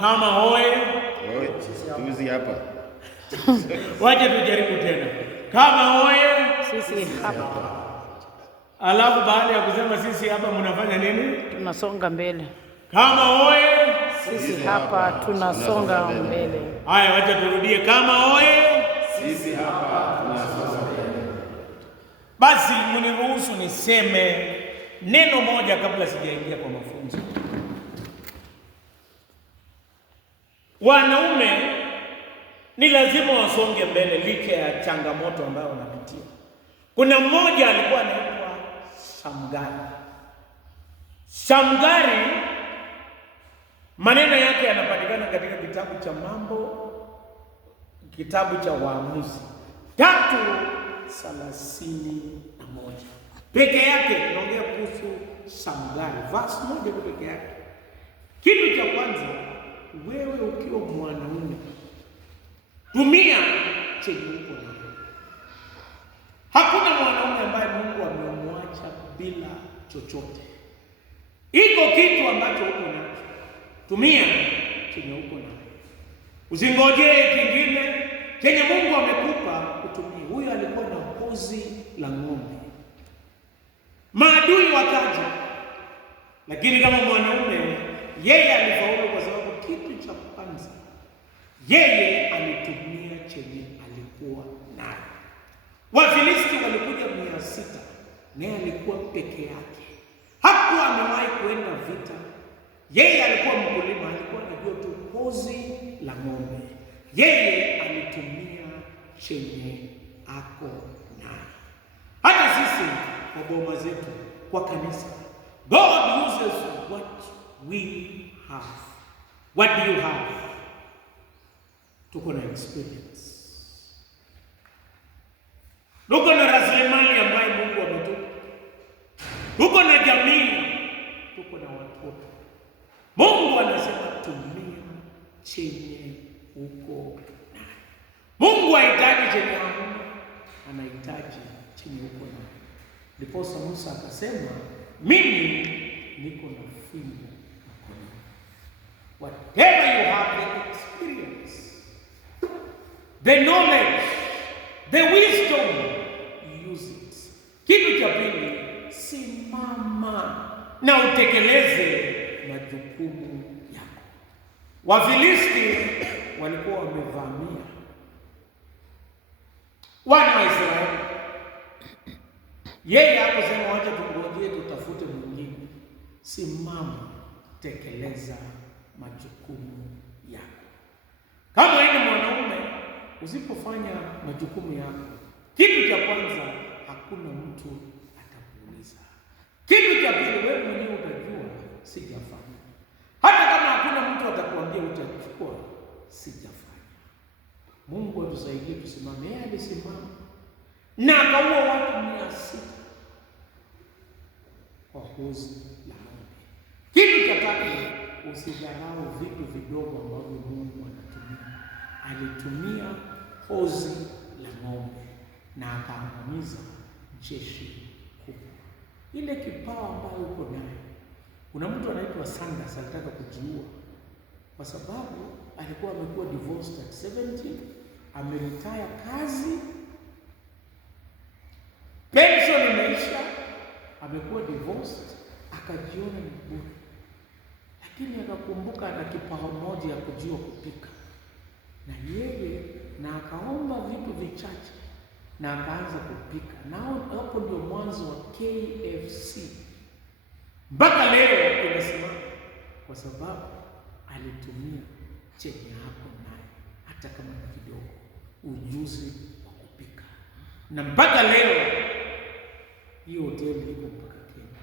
Kama hoye. Tuzi hapa. Waje tujaribu tena. Kama hoye. Sisi hapa. Alafu baada ya kusema sisi hapa mnafanya nini? Tunasonga mbele. Kama hoye. Sisi hapa tunasonga mbele. Haya, wacha turudie. Kama hoye. Sisi hapa tunasonga mbele. Basi mniruhusu niseme neno moja kabla sijaingia kwa mafunzo. Wanaume ni lazima wasonge mbele licha ya changamoto ambayo wanapitia. Kuna mmoja alikuwa anaitwa Shamgari. Shamgari maneno yake yanapatikana katika kitabu cha Mambo, kitabu cha Waamuzi 3:31. Peke yake inaongea kuhusu Shamgari, verse moja peke yake. Kitu cha kwanza, wewe ukiwa mwanaume tumia chenye uko nacho. Hakuna mwanaume ambaye Mungu amemwacha bila chochote. Iko kitu ambacho uko nacho, tumia chenye uko nacho. Usingojee kingine chenye Mungu amekupa utumie. Huyu alikuwa na hozi la ng'ombe, maadui wakaja, lakini kama mwanaume yeye alifaulu kwa sababu kitu cha kwanza yeye alitumia chenye alikuwa nayo. Wafilisti walikuja 600, naye alikuwa peke yake. Hakuwa amewahi kuenda vita. Yeye alikuwa mkulima, alikuwa anajua tu hozi la ng'ombe. Yeye alitumia chenye ako nayo. Hata sisi kwa boma zetu, kwa kanisa, God uses what we have. What do you have? Tuko na experience. Tuko na rasilimali ambayo Mungu ametupa. Tuko na jamii, tuko na watoto. Mungu anasema tumia chenye uko nayo. Mungu hahitaji chenye hamna, anahitaji chenye uko nayo. Ndiposa Musa akasema, mimi niko na fimbo mkononi. Whatever you have, the experience, the knowledge, the wisdom, use it. Kitu cha pili, simama na utekeleze majukumu yako. Wafilisti walikuwa wamevamia wana wa Israeli. Yeye hakusema wacha tungojee tutafute mwingine. Simama, tekeleza majukumu yako. Kama wewe ni mwanaume, usipofanya majukumu yako, kitu cha kwanza hakuna mtu atakuuliza. Kitu cha pili, wewe mwenyewe utajua sijafanya. Hata kama hakuna mtu atakwambia utachukua, sijafanya. Mungu atusaidie tusimame. Yeye alisimama na akaua watu 600 kwa hozi la ng'ombe. Kitu cha tatu, usidharau vitu vidogo ambavyo Mungu anatumia. Alitumia hozi la ng'ombe na akaangamiza jeshi kubwa. Ile kipawa ambayo uko nayo. Kuna mtu anaitwa Sanders alitaka kujiua kwa sababu alikuwa amekuwa divorced at 70, ameretire kazi, pension imeisha, amekuwa divorced, akajiona ni bure. Lakini akakumbuka ana kipawa moja ya kujua kupika. Na yeye na akaomba vitu vichache na akaanza kupika. Na hapo ndio mwanzo wa KFC. Mpaka leo inasimama kwa sababu alitumia chenye hapo naye, hata kama ni kidogo, ujuzi wa kupika. Na mpaka leo hiyo hoteli iko mpaka Kenya.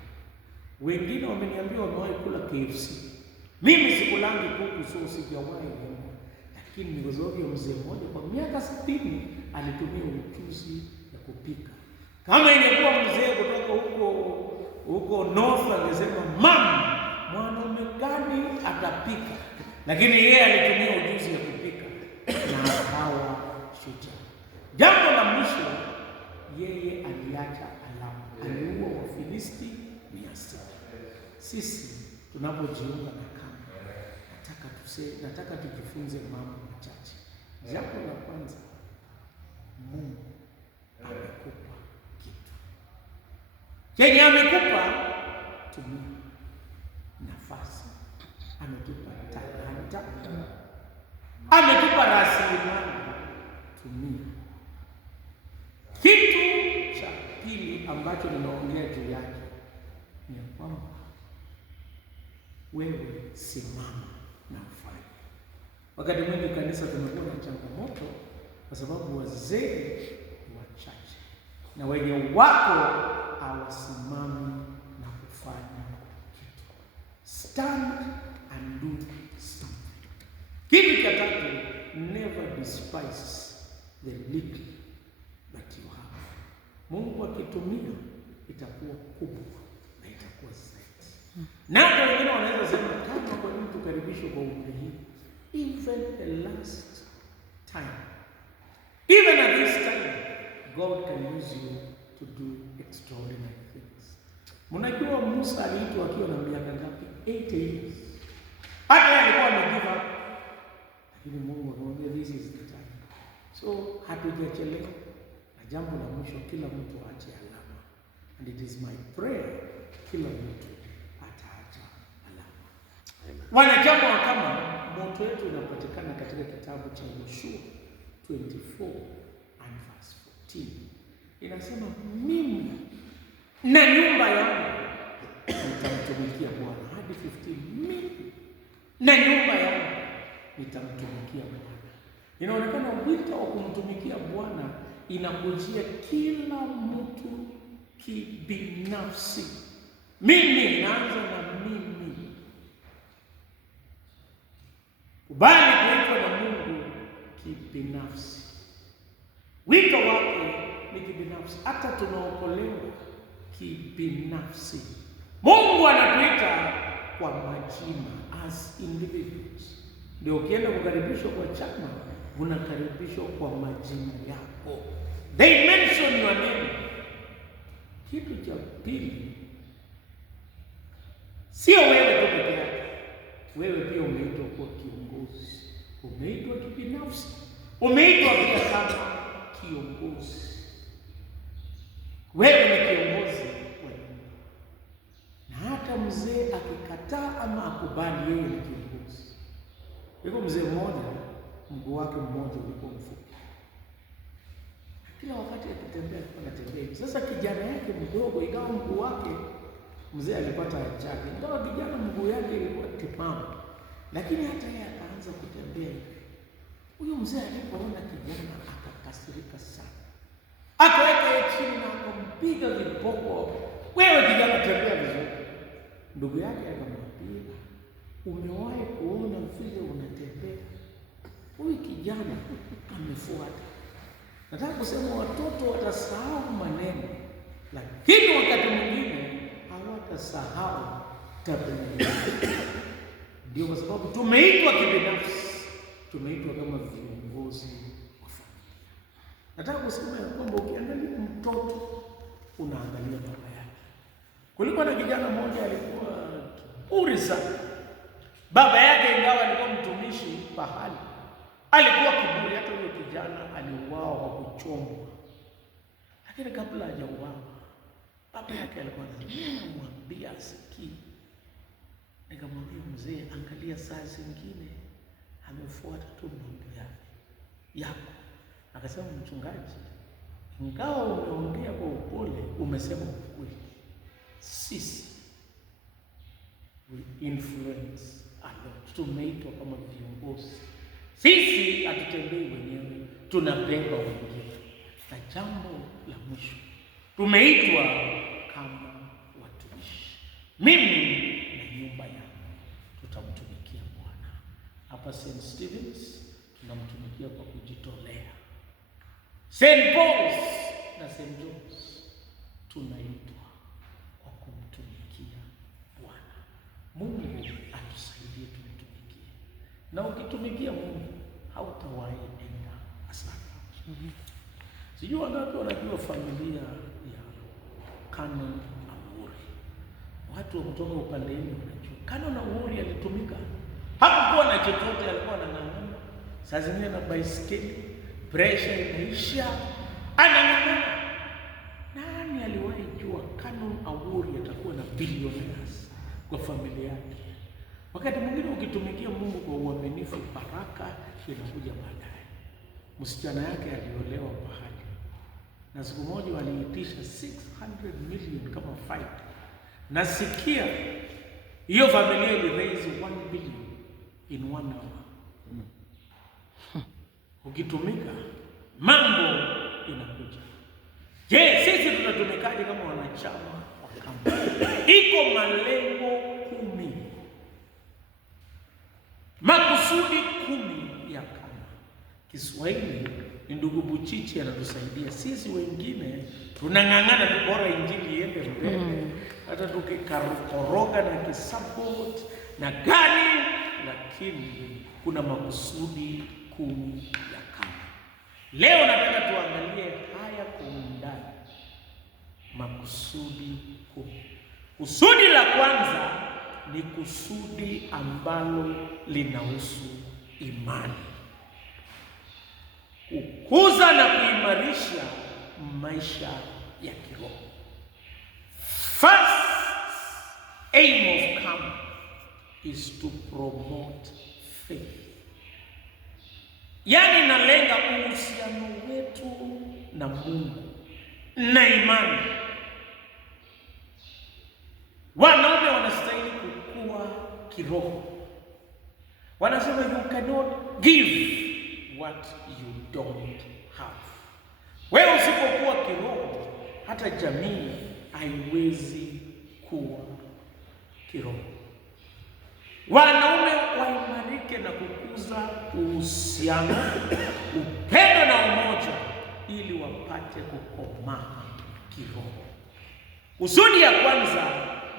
Wengine wameniambia wamewahi kula KFC. Mimi sikulangi kuku, so sijawahi kuona. Lakini nilizojua mzee mmoja kwa miaka 70 alitumia ujuzi wa kupika. Kama ingekuwa mzee kutoka huko North angesema, mama, mwanaume gani atapika? Lakini yeye alitumia ujuzi wa kupika na akawa shujaa. Jambo la mwisho, yeye aliacha alama. Aliua Wafilisti 600. Sisi tunapojiunga na kama nataka nataka tujifunze mambo machache. Jambo la kwanza, Mungu amekupa kitu. Kenye amekupa, tumia nafasi. Ametupa talanta, ametupa rasilimali, tumia. Kitu cha pili ambacho ninaongea juu yake ni kwamba wewe simama na ufanye. Wakati mwingi kanisa tumekuwa na changamoto kwa sababu wazee wachache na wenye wako hawasimami na kufanya kitu. Stand and do something. Kitu cha tatu, never despise the little that you have. Mungu akitumia itakuwa kubwa na itakuwa zaidi. Na hata wengine wanaweza sema kama kwa nini tukaribishwe kwa umri hii? Even the last time, even at this time, God can use you to do extraordinary things. Mnajua Musa aliitwa akiwa na miaka ngapi? 80 years. Hata yeye alikuwa amegive up, lakini Mungu akamwambia this is the time. So hatujachelewa. Na jambo la mwisho, kila mtu aache alama. And it is my prayer kila mtu ataacha alama. Wanachama kama moto wetu unapatikana katika kitabu cha Yoshua 24 and verse 14. Inasema mimi na nyumba yangu nitamtumikia Bwana. Hadi 15, mimi na nyumba yangu nitamtumikia Bwana. Inaonekana wito wa kumtumikia Bwana inakujia kila mtu kibinafsi. Mimi naanza na mimi. Kubali kuitwa na Mungu kibinafsi. Wito wake ni kibinafsi. Hata tunaokolewa kibinafsi. Mungu anatuita kwa majina as individuals. Ndio ukienda kukaribishwa kwa chama, unakaribishwa kwa majina yako. They mention your name. Kitu cha pili, sio wewe tu peke yake. Wewe pia umeitwa kuwa kiongozi. Umeitwa kibinafsi. Umeitwa pia kama kiongozi. Wewe ni kiongozi wa nyumba. Na hata mzee akikataa ama akubali, yeye ni kiongozi. Yuko mzee mmoja, mguu wake mmoja ulikuwa mfupi. Kila wakati akitembea alikuwa anatembea hivi. Sasa kijana yake mdogo, ingawa mguu wake, mzee alipata ajali, ingawa kijana mguu yake ilikuwa timamu, lakini hata yeye akaanza kutembea hivi. Huyo mzee alipoona kijana akakasirika sana, akaweka chini na akampiga viboko. Wewe kijana, tembea vizuri. Ndugu yake akamwambia, umewahi kuona vile unatembea? Huyu kijana amefuata. Nataka kusema watoto watasahau maneno, lakini wakati mwingine hawatasahau tabia. Ndio kwa sababu tumeitwa kibinafsi, tumeitwa kama viongozi wa familia. Nataka kusema ya kwamba ukiangalia mtoto unaangalia baba yake. Kulikuwa na kijana mmoja alikuwa kiburi sana. Baba yake ingawa alikuwa mtumishi pahali, alikuwa kiburi. Hata huyo kijana aliuawa kwa kuchomwa. Lakini kabla hajauawa, baba yake alikuwa anamwambia asikii. Nikamwambia mzee, angalia saa zingine amefuata tu mambo yako. Akasema, mchungaji, ingawa umeongea kwa upole, umesema ukweli. Sisi we influence a lot. Tumeitwa kama viongozi. Sisi hatutembei wenyewe, tunabeba wengine. Na jambo la mwisho, tumeitwa kama watumishi. Mimi na nyumba yangu tutamtumikia Bwana. Hapa St. Stephen's tunamtumikia kwa kujitolea. St. Paul's na St. John's tunaitwa kwa kumtumikia Bwana. Mungu atusaidie tumtumikie. Na ukitumikia Mungu hautawahi enda hasara. Sijui wangapi wanajua familia ya Canon Awori. Watu kutoka upande huu wanajua Canon Awori alitumika Hakukuwa na chochote, alikuwa anang'ang'ana. Saa zingine na baiskeli, pressure inaisha, anang'ang'ana. Nani aliwahi jua Canon Awori atakuwa na billionaires kwa familia yake? Wakati mwingine ukitumikia Mungu kwa uaminifu, baraka inakuja baadaye. Msichana yake aliolewa pahali, na siku moja waliitisha 600 million kama fight. Nasikia hiyo familia ili raise 1 billion in 1 hour. Ukitumika mambo inakuja. Je, sisi tunatumikaje kama wanachama wa kama? Iko malengo 10, makusudi 10 ya kama. Kiswahili ni ndugu Buchichi anatusaidia. Sisi wengine tunang'ang'ana tu bora injili iende mbele. Hata tukikoroga na kisupport na gani, lakini kuna makusudi 10 ya kama. Leo nataka tuangalie haya kwa undani. Makusudi 10. Kusudi la kwanza ni kusudi ambalo linahusu imani. Kukuza na kuimarisha maisha ya kiroho. First aim of CAM is to promote faith. Yaani nalenga uhusiano wetu na Mungu na imani. Wanaume wanastahili kukua kiroho. Wanasema you cannot give what you don't have. Wewe usipokuwa kiroho, hata jamii haiwezi kuwa kiroho. Wanaume waimarike na kukuza uhusiano, upendo na umoja ili wapate kukomaa kiroho. Kusudi ya kwanza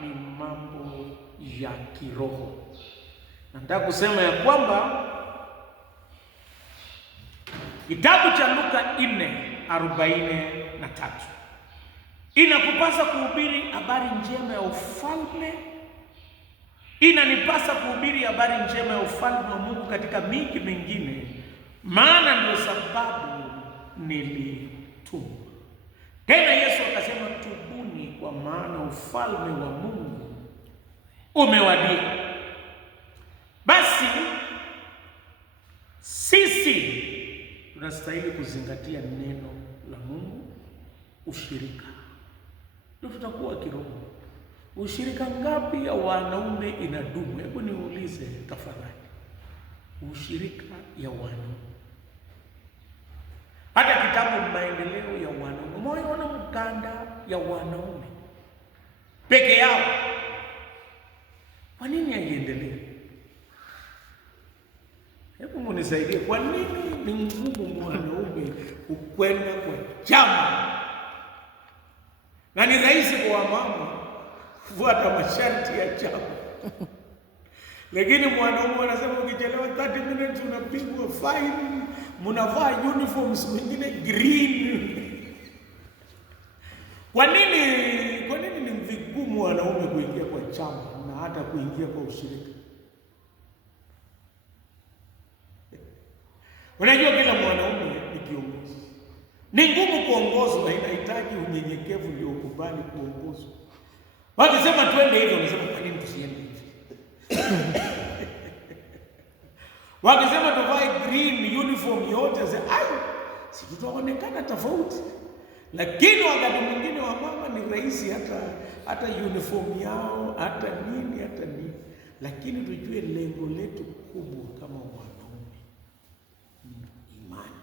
ni mambo ya kiroho. Nataka kusema ya kwamba kitabu cha Luka 4:43 inakupasa kuhubiri habari njema ya ufalme. Inanipasa kuhubiri habari njema ya ufalme wa Mungu katika miji mingine, maana ndio sababu nilitumwa. Tena Yesu akasema, tubuni kwa maana ufalme wa Mungu umewadia. Basi sisi tunastahili kuzingatia neno la Mungu, ushirika. Ndio tutakuwa kiroho. Ushirika ngapi ya wanaume inadumu? Hebu niulize tafadhali. Ushirika ya wanaume. Hata kitabu maendeleo ya wanaume, umeona mkanda ya wanaume peke yao. Kwa nini haiendelee? Hebu munisaidie, kwa nini ni ngumu mwanaume ukwenda kwa chama? Na ni rahisi kwa wamama kufuata masharti ya chama. Lakini mwanaume anasema ukichelewa 30 minutes unapigwa fine, mnavaa uniforms mwingine green. Kwa nini ni vigumu wanaume kuingia kwa chama na hata kuingia kwa ushirika? Unajua kila mwanaume ni kiongozi. Ni ngumu kuongozwa, inahitaji unyenyekevu ndio ukubali kuongozwa. Wakisema twende hivyo, unasema kwa nini tusiende hivi? Wakisema tuvae green uniform yote, si tutaonekana tofauti. Lakini wakati mwingine wa mama ni rahisi hata uniform yao, hata nini. Lakini tujue lengo letu kubwa kama wanaume ni imani.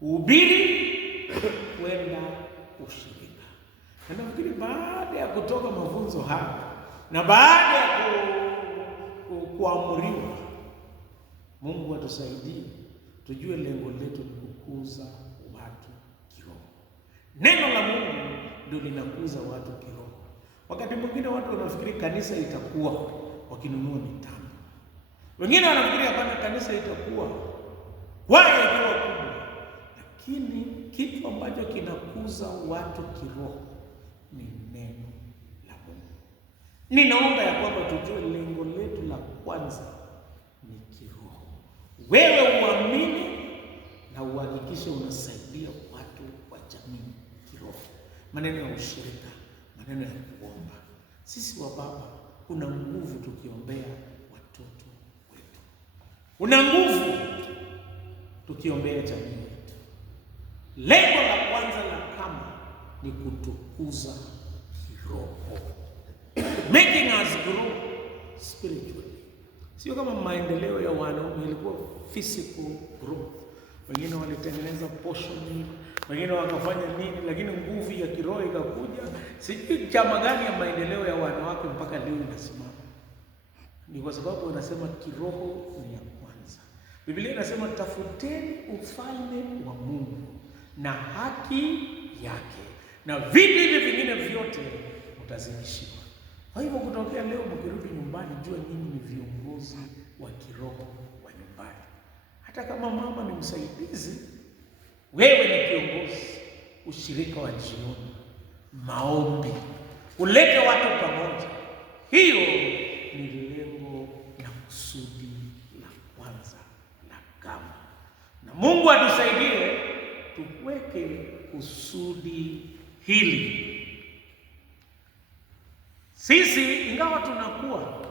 Uhubiri kwenda ushirika. Na nafikiri baada ya kutoka mafunzo haya na baada ya kuamuriwa, Mungu atusaidie tujue lengo letu ni kukuza watu kiroho. Neno la Mungu ndio linakuza watu kiroho. Wakati mwingine watu wanafikiri kanisa itakuwa wakinunua mitambo. Wengine wanafikiri hapana, kanisa itakuwa kwaya ikiwa kubwa. Lakini kitu ambacho kinakuza watu kiroho ni neno la Mungu. Ninaomba ya kwamba tujue lengo letu la kwanza ni kiroho. Wewe uamini na uhakikishe unasaidia watu wa jamii kiroho, maneno ya ushirika, maneno ya kuomba. Sisi wa baba kuna nguvu tukiombea watoto wetu, una nguvu tukiombea jamii yetu. Lengo la kwanza la kama ni kutukuza kiroho, making us grow spiritually. Sio kama maendeleo ya wanaume ilikuwa physical growth. Wengine walitengeneza portion, wengine wakafanya nini, lakini nguvu ya kiroho ikakuja. Sijui chama gani ya maendeleo ya wanawake mpaka leo inasimama. Ni kwa sababu wanasema kiroho ni ya kwanza. Biblia inasema tafuteni ufalme wa Mungu na haki yake, na vitu hivi vingine vyote mtazidishiwa. Kwa hivyo kutokea leo mkirudi nyumbani, jua nyinyi ni viongozi wa kiroho wa nyumbani. Hata kama mama ni msaidizi, wewe ni kiongozi. Ushirika wa jioni, maombi, ulete watu pamoja. Hiyo ni lengo na kusudi la kwanza la kama. Na Mungu atusaidie tuweke kusudi hili. Sisi ingawa tunakuwa,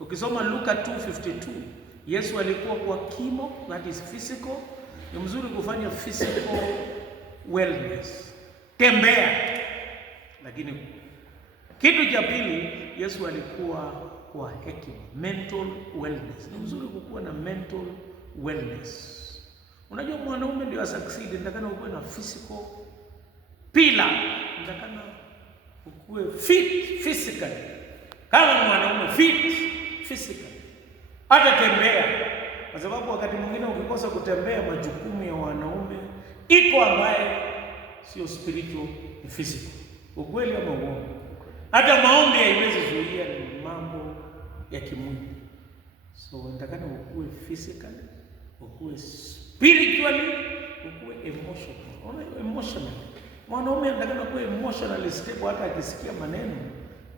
ukisoma Luka 2:52, Yesu alikuwa kwa kimo, that is physical. Ni mzuri kufanya physical wellness, tembea. Lakini kitu cha pili, Yesu alikuwa kwa hekima, mental wellness. Ni mzuri kukuwa na mental wellness. Unajua mwanaume ndio succeed, ndakana ukuwe na physical pillar, ndakana ukuwe fit physically. Kama mwanaume fit physically, hata tembea. Kwa sababu wakati mwingine ukikosa kutembea, majukumu ya wanaume iko ambaye sio spiritual, ni physical. Ukweli ama uongo? Hata maombi haiwezi zuia mambo ya kimwili. So ndakana ukuwe physically, ukuwe spiritually, ukuwe emotionally. Mwanaume ndakana kuwa emotionally stable, hata akisikia maneno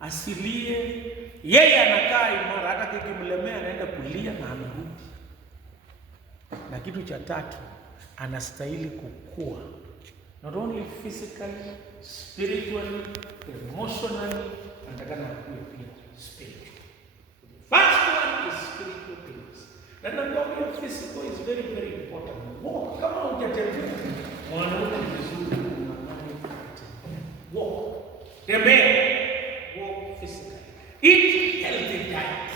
asilie. Yeye anakaa imara, hata kikimlemea anaenda kulia na anarudi. Na kitu cha tatu, anastahili kukua, not only physically, spiritually, emotionally, anataka akue pia spiritual. First one is spiritual things. Na ndio physical is very very important. Walk, kama hujatembea mwanaume vizuri, walk, tembea, walk physically. Eat healthy diet.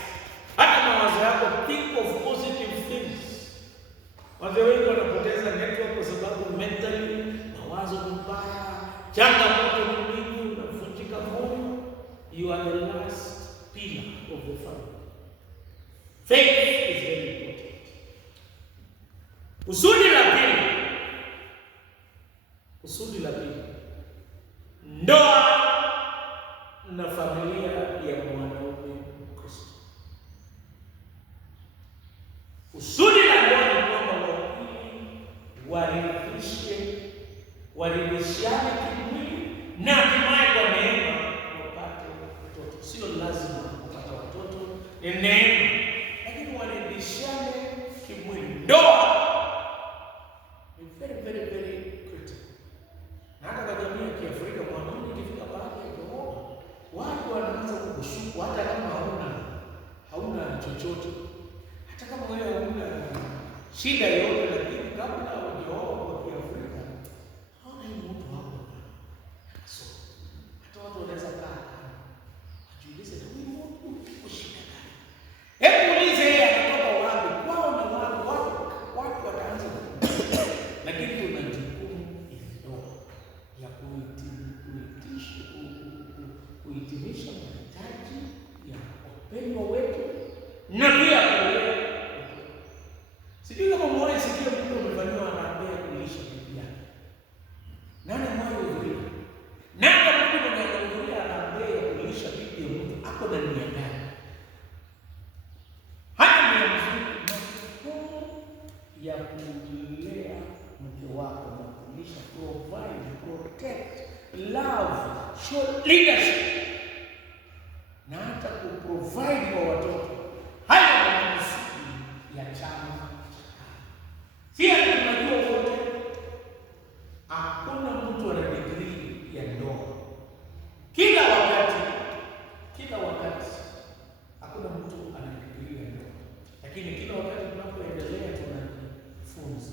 Hata mawazo yako, think of positive things. Wazee wengi wanapoteza network kwa sababu mentally mawazo mbaya, changamoto nyingi, unavunjika moyo. You are the last pillar of the family. Faith is very important. Kusudi la pili, ndoa na familia ya mwanaume Mkristo. Kusudi la ndoa ni kwamba waridhishane kimwili na hatimaye kwa neema wapate watoto. Sio lazima kupata watoto, ni neema, lakini waridhishane kimwili. Ndoa ni very very very critical. Na hata kwa jamii ya Kiafrika, mwanaume ikifika baada ya kuoa, watu wanaanza kukushuku, hata kama hauna chochote, hata kama wewe hauna shida yoyote, lakini kabla hujaoa kwa Kiafrika, haona hii mtu hapo. So hata watu wanaweza kaa wajiulize, na huyu mtu uko shida gani? Hebu ulize yeye anatoka wapi, kwao ni watu wataanza lakini kuna jukumu ya ndoa ya kuhitimisha mahitaji ya wapendwa wetu na pia kulea. Sijui kama mmoja sikia mtu amefanywa harambee kulisha bibi yake. Nani mmoja na kama mtu anayehudhuria harambee ya kulisha bibi ya mtu ako na nia gani? Hata ni mzuri ya kulea mke wako na kulisha, provide, protect, love, show leadership, na hata kuprovide kwa watoto. lakini kila wakati tunapoendelea tunajifunza.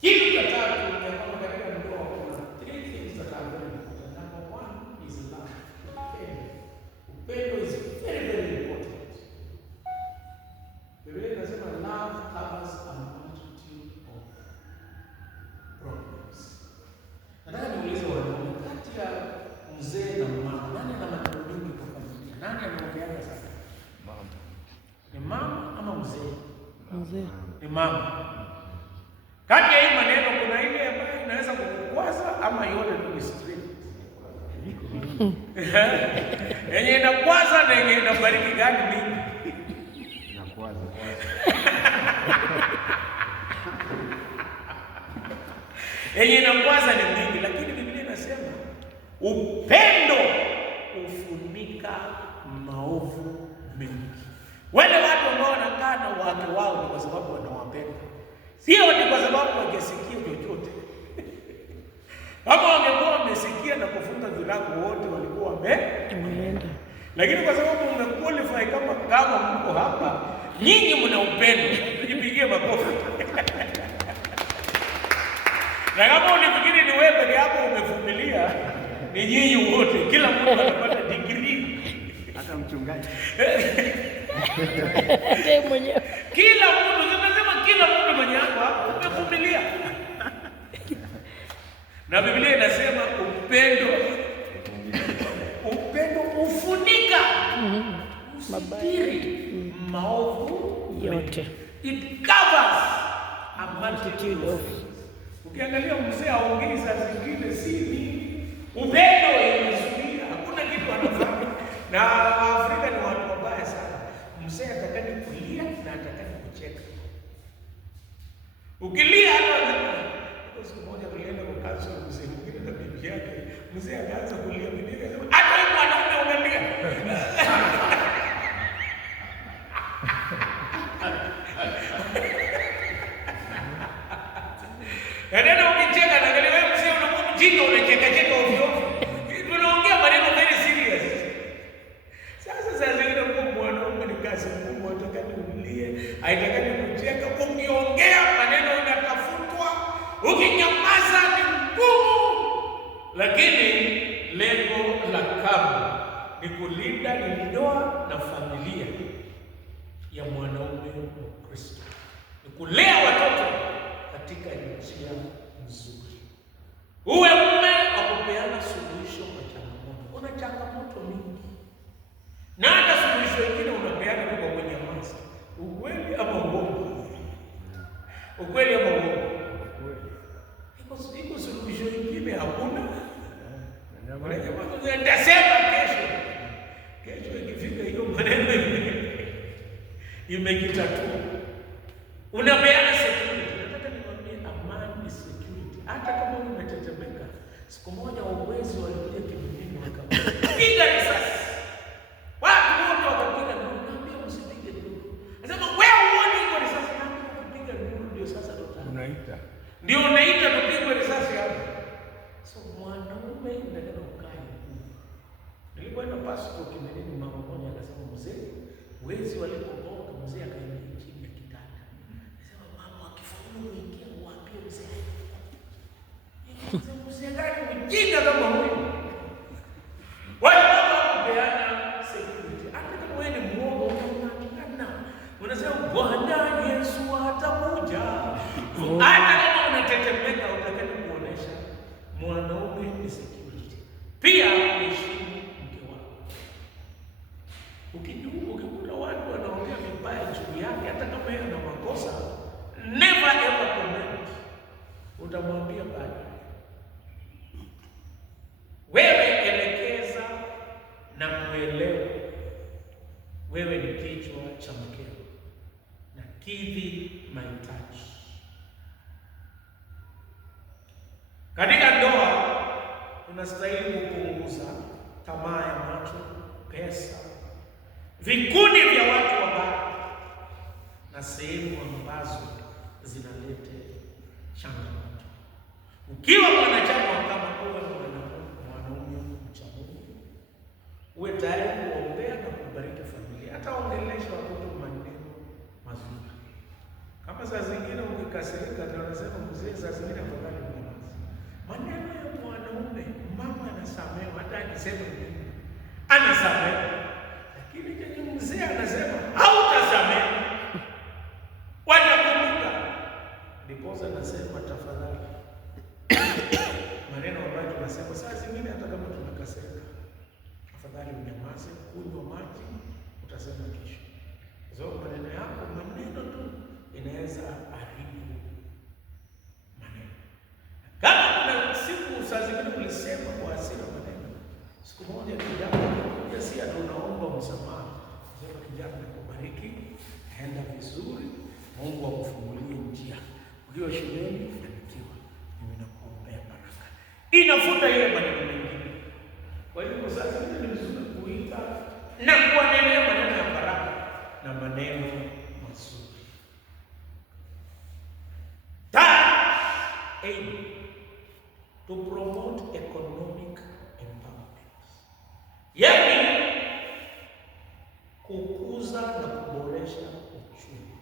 Kitu cha tatu ni kwamba katika ndoa kuna 3 things that are very important. Number 1 is love. Upendo is very, very important. Biblia inasema love covers a multitude of problems. Nataka niulize wanaume, kati ya mzee na mama, nani ana maneno mengi kwa familia? Nani anaongeaga sana? Mama. Ni mama ama mzee? Mzee. Ni mama. Kati ya hii maneno kuna ile ambayo inaweza kukukwaza ama yote tu ni straight. Yenye inakwaza na yenye inabariki gani mingi? Inakwaza. Yenye inakwaza ni mingi, lakini Biblia inasema upendo ufunika maovu mengi. Wale watu ambao wanakaa na wake wao ni kwa sababu wanawapenda. Sio ni kwa sababu wangesikia chochote. Kama wangekuwa wamesikia na kufunga virago wote walikuwa wameenda. Lakini kwa sababu mmequalify kama mko hapa, nyinyi mna upendo. Tujipigie makofi. Na kama ulifikiri ni wewe peke yako umevumilia, ni nyinyi wote, kila mtu anapata degree. Hata mchungaji. Ndiye mwenyewe. Kila mtu, tunasema kila mtu mwenye hapa umevumilia. Na Biblia inasema upendo ufunika mabaya maovu yote. It covers a multitude of. Ukiangalia mzee aongei saa zingine sini, upendo unazuia, hakuna kitu anafanya. Na Afrika ni watu wabaya sana. Mzee atakani kulia na atakani kucheka. Ukilia hata siku moja tulienda kwa kazi ya mzee mwingine na bibi yake, mzee akaanza kulia, bibi yake akasema, "Hata wewe mwanaume unalia." Ndio ukicheka na angalia wewe mzee unakuwa mjinga, unacheka ovyo ovyo. Tunaongea maneno very serious. Sasa zingine kwa mwanaume ni kazi kubwa, atakani ulie, haitakani kucheka, ukiongea maneno unatafutwa, ukinyamaza ni ngumu. Lakini lengo la kama ni kulinda ndoa na familia ya mwanaume wa Kristo. Ni kulea watoto katika njia nzuri. Uwe mume wa kupeana suluhisho kwa changamoto. Kuna changamoto mingi. Na hata suluhisho nyingine unapeana kwa kwenye mazi. Ukweli ama uongo? Ukweli ama uongo? Iko suluhisho nyingine hakuna. Nitasema kesho ikifika hiyo maneno imekitatua. Unapeana security. Nataka niwaambie amani security. Hata kama umetetemeka, siku moja wawezi walikuja kijijini wakapiga risasi. Watu wote wakapiga nduru. Naambia msipige nduru. Nasema wewe uone iko risasi na kupiga nduru ndio sasa unaita. Ndio unaita tupigwe risasi hapo. So mwanaume ndio ukae. Nilipoenda passport kimenini mama mmoja akasema mzee, wezi walipogonga mzee akaingia chini ya kitanda. Nasema mama akifaulu kuingia waambie mzee. Mzee gani mjinga kama huyu? Wale wanaopeana security. Hata kama wewe ni muoga unang'ang'ana. Unasema Bwana Yesu atakuja. Hata kama unatetemeka utakani kuonesha mwanaume ni security. Pia heshimu mke wako. Ukikuta watu wanaongea vibaya juu yake, hata kama yeye ana makosa, never ever comment. Utamwambia baadaye. Wewe elekeza na kuelewa. Wewe ni kichwa cha mkeo na kidhi mahitaji. Katika ndoa tunastahili kupunguza tamaa ya macho, pesa, vikundi vya watu wabaya na sehemu ambazo zinaleta changamoto. Ukiwa mwanachama wa kama uwe mwanaume mcha Mungu, uwe tayari kuombea na kubariki familia, hata ongelesha watoto maneno mazuri. saa zingine ukikasirika ndio unasema mzee, saa zingine afadhali mnyamaze. Maneno ya mwanaume, mama anasamehe hata akisema nini. Anasamehe. Lakini kwenye mzee anasema hautasamehe. Watakumbuka. Ndiposa nasema tafadhali. Maneno ambayo tunasema saa zingine hata kama tunakasirika, afadhali unyamaze, kunywa maji, utasema kesho. Sababu maneno yako, maneno tu inaweza haribu maneno. Kama kuna siku saa zingine ulisema kwa hasira maneno, siku moja kijana anakuja, si anaomba msamaha, sema kijana, nakubariki, aenda vizuri, Mungu akufungulie njia, ukiwa shuleni fanikiwa, mimi nakuombea baraka. Inafuta ile maneno mengine. Kwa hiyo saa zingine ni vizuri kuita na kuanelea maneno ya baraka na maneno mazuri. Aim to promote economic empowerment. Yaani kukuza na kuboresha uchumi.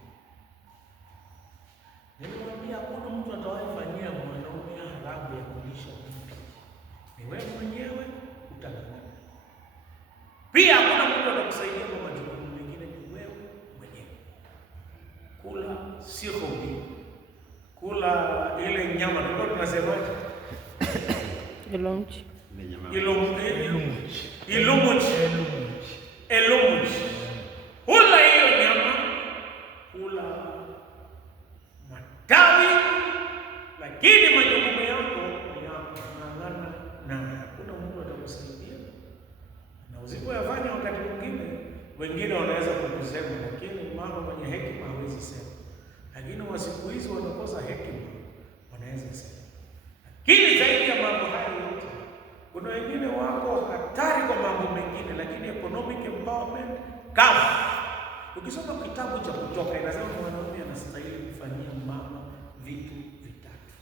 Nilimwambia hakuna mtu atawafanyia mwanaume harambee ya kulisha mtu. Ni wewe mwenyewe utangana. Pia hakuna mtu atakusaidia kwa majukumu mengine, ni wewe mwenyewe. Kula si hobi. Kula ile nyama ndio tunasemaje? Ilumuchi. Kula hiyo nyama, kula matawi, lakini majukumu yako ni yako, ng'ang'ana na hakuna mtu atakusaidia. Na usipoyafanya wakati mwingine, wengine wanaweza kukusema, lakini mama mwenye hekima hawezi sema. Lakini wa siku hizi wanakosa hekima, wanaweza sema. Lakini zaidi ya mambo hayo yote, kuna wengine wako hatari kwa mambo mengine, lakini economic empowerment kafu. Ukisoma kitabu cha Kutoka inasema mwanaume anastahili kufanyia mama vitu vitatu.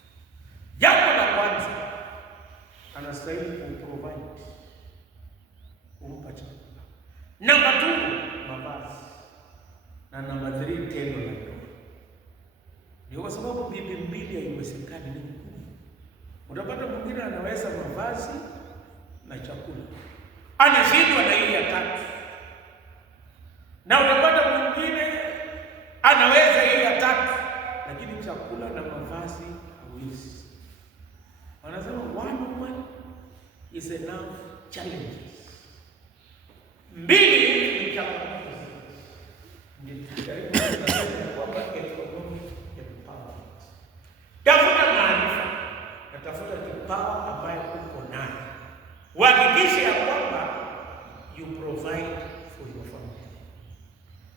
Jambo la kwanza, anastahili kuprovide, kumpa chakula. Namba 2, mavazi. Na namba 3, tendo la ndoa. Ndio kwa sababu bibi mbili haiwezekani, ni ngumu. Utapata mwingine anaweza mavazi na chakula, anashindwa na hii ya tatu. Na utapata mwingine anaweza hii ya tatu, lakini chakula na mavazi hawezi. Wanasema one woman is enough challenges. Mbili ni changamoto. Ndio kwamba economic empowerment. Tafuta maarifa na tafuta kipawa ambayo uko nayo. Uhakikishe ya kwamba you provide for your family.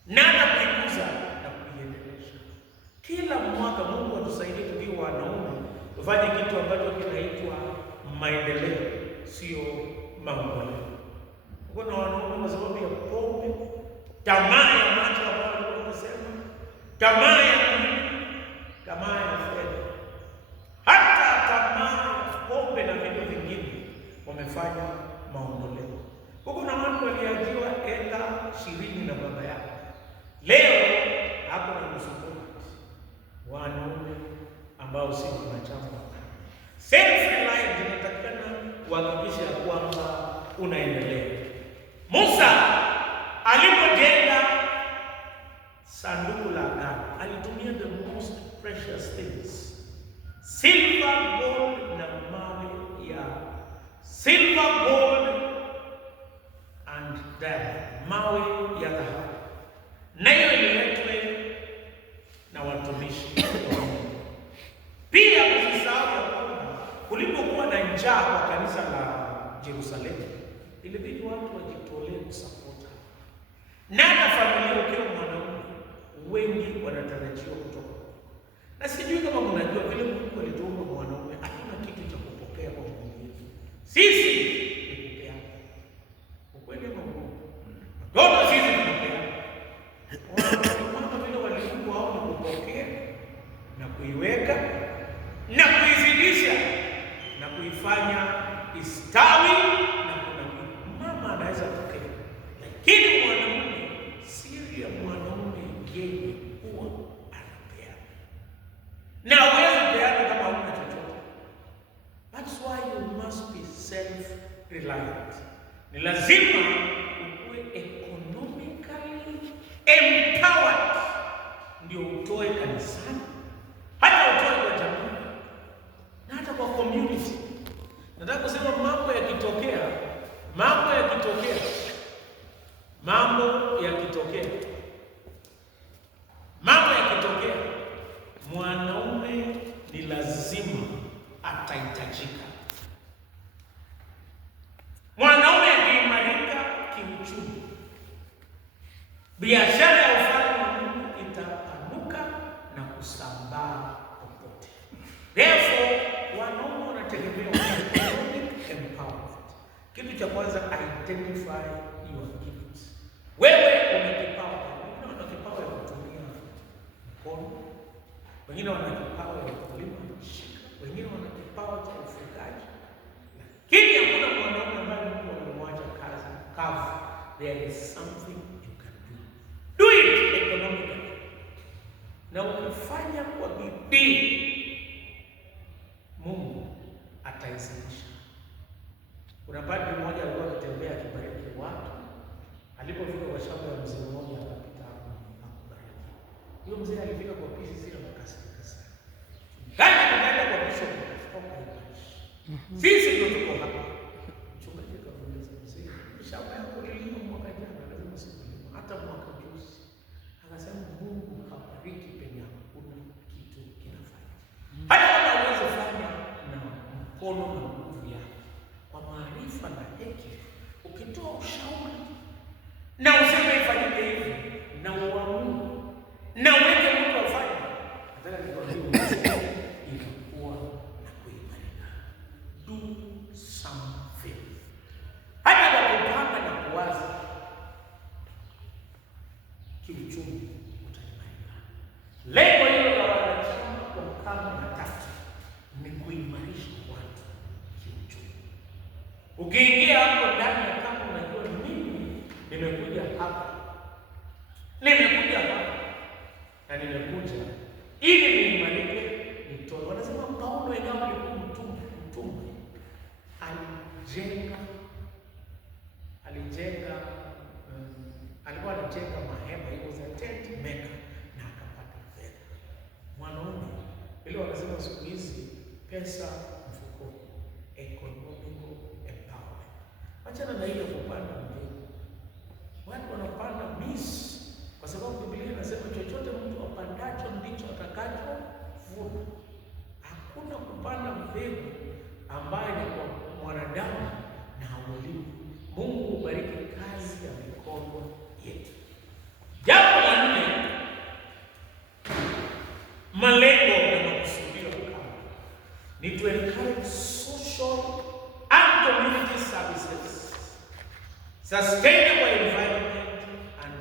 Na kuikuza na kuiendeleza. Kila mwaka Mungu atusaidie tukiwa wanaume tufanye kitu ambacho kinaitwa maendeleo, sio maendeleo. Kuna wanaume kwa sababu ya pombe, tamaa ya macho ambayo wanasema, tamaa ya mwili, tamaa ya fedha, hata tamaa ya pombe na vitu vingine, wamefanya maondoleo. Kuna watu waliajiwa eka 20 na baba yao. Leo hapo na msukuma wanaume ambao si wanachama. Self-reliant inatakikana kuhakikisha kwamba unaendelea. Musa alipojenga sanduku la agano, alitumia the most precious things, silver, gold na mawe ya silver, gold and diamond, mawe ya dhahabu. Na hiyo ililetwe na watumishi. Pia kusisahau ya kwamba kulipokuwa na njaa kwa kanisa la Yerusalemu, ilibidi watu wajitolee kusapota. Na hata familia ukiwa mwanaume, wengi wanatarajia kutoka. Na sijui kama mnajua vile Mungu alituumba mwanaume, hakuna kitu cha kupokea kwa Mungu. Sisi ni kupeana. Ukweli ama uongo? Ndio sisi tunapeana. Wao vile walikuwa wao kupokea na kuiweka na kuizidisha na kuifanya istawi na kunawiri. Mama anaweza kukea, lakini mwanamume, siri ya mwanamume yeye huwa anapeana. na huwezi peana kama huna chochote. That's why you must be self-reliant. Ni lazima ukuwe economically empowered ndio utoe kanisani, hata utoe kwa jamii na hata kwa community. Nataka kusema mambo yakitokea, mwanaume ni lazima atahitajika. Mwanaume akiimarika kiuchumi, biashara ya ufalme wa Mungu itapanuka na kusambaa popote. Therefore, wanaume wanategemea economic empowerment. Kitu cha kwanza, identify your gifts. Wewe una kipawa. Wengine wana kipawa ya kutumia mkono, wengine wana kipawa ya kulima shika, wengine wana kipawa cha ufugaji. Lakini hakuna mwanaume ambaye Mungu amemwacha kazi kavu. There is something you can do. Do it economically. Na ukifanya kwa bidii, Mungu ataizidisha. Kuna padri mmoja alikuwa akitembea akibariki watu. Alipofika kwa shamba ya mzee mmoja akapita hapo akubariki. Huyo mzee alifika kwa pisi zile makasirika sana. Gani tunaenda kwa bishop kutoka hapa. Sisi ndio tuko hapa. Mchungaji akamuuliza mzee, shamba yako lilimo mwaka jana, lazima usilime hata mwaka juzi. Akasema Mungu habariki penye hakuna kitu kinafanya. Hata kama uweze fanya na mkono na nguvu yako, kwa maarifa na hekima, ukitoa ushauri na useme ifanyike hivi na uamue na uweke mtu afanye, nataka nikwambie itakuwa na kuimarika. Do something. Hata kwa kupanga na kuwaza kiuchumi utaimarika. Lengo hilo la wanachama kwa mkamo na tatu ni kuimarisha watu kiuchumi. Ukiingia hapo ndani ya kama unajua mimi nimekuja hapa na nimekuja ili niimarike, nitoe. Wanasema Paulo ingawa alikuwa mtume alikuwa anajenga mahema, he was a tent maker, na akapata fedha. Mwanaume ile wanasema siku hizi pesa mfukoni, economic empowerment. Achana na ile kupanda mbegu. Watu wanapanda misi kwa sababu Biblia inasema chochote mtu apandacho ndicho atakachovuna. Hakuna kupanda mbegu ambayo ni kwa mwanadamu na haulimi. Mungu ubariki kazi ya mikono yetu. Jambo la nne, malengo na makusudio kama ni to encourage social and community services, sustainable environment and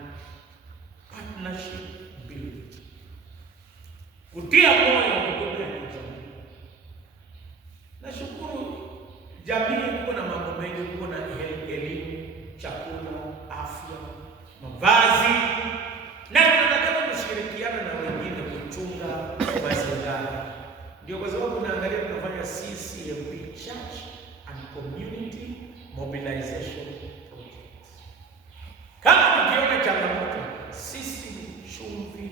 partnership building. Kutia moyo huduma ya jamii. Nashukuru jamii kuko na mambo mengi, kuko na elimu, chakula, afya, mavazi, na tunataka kushirikiana na wengine kuchunga mazingira. Ndio kwa sababu tunaangalia tunafanya CCMP, Church and Community Mobilization Project. Kama tukiona changamoto, sisi ni chumvi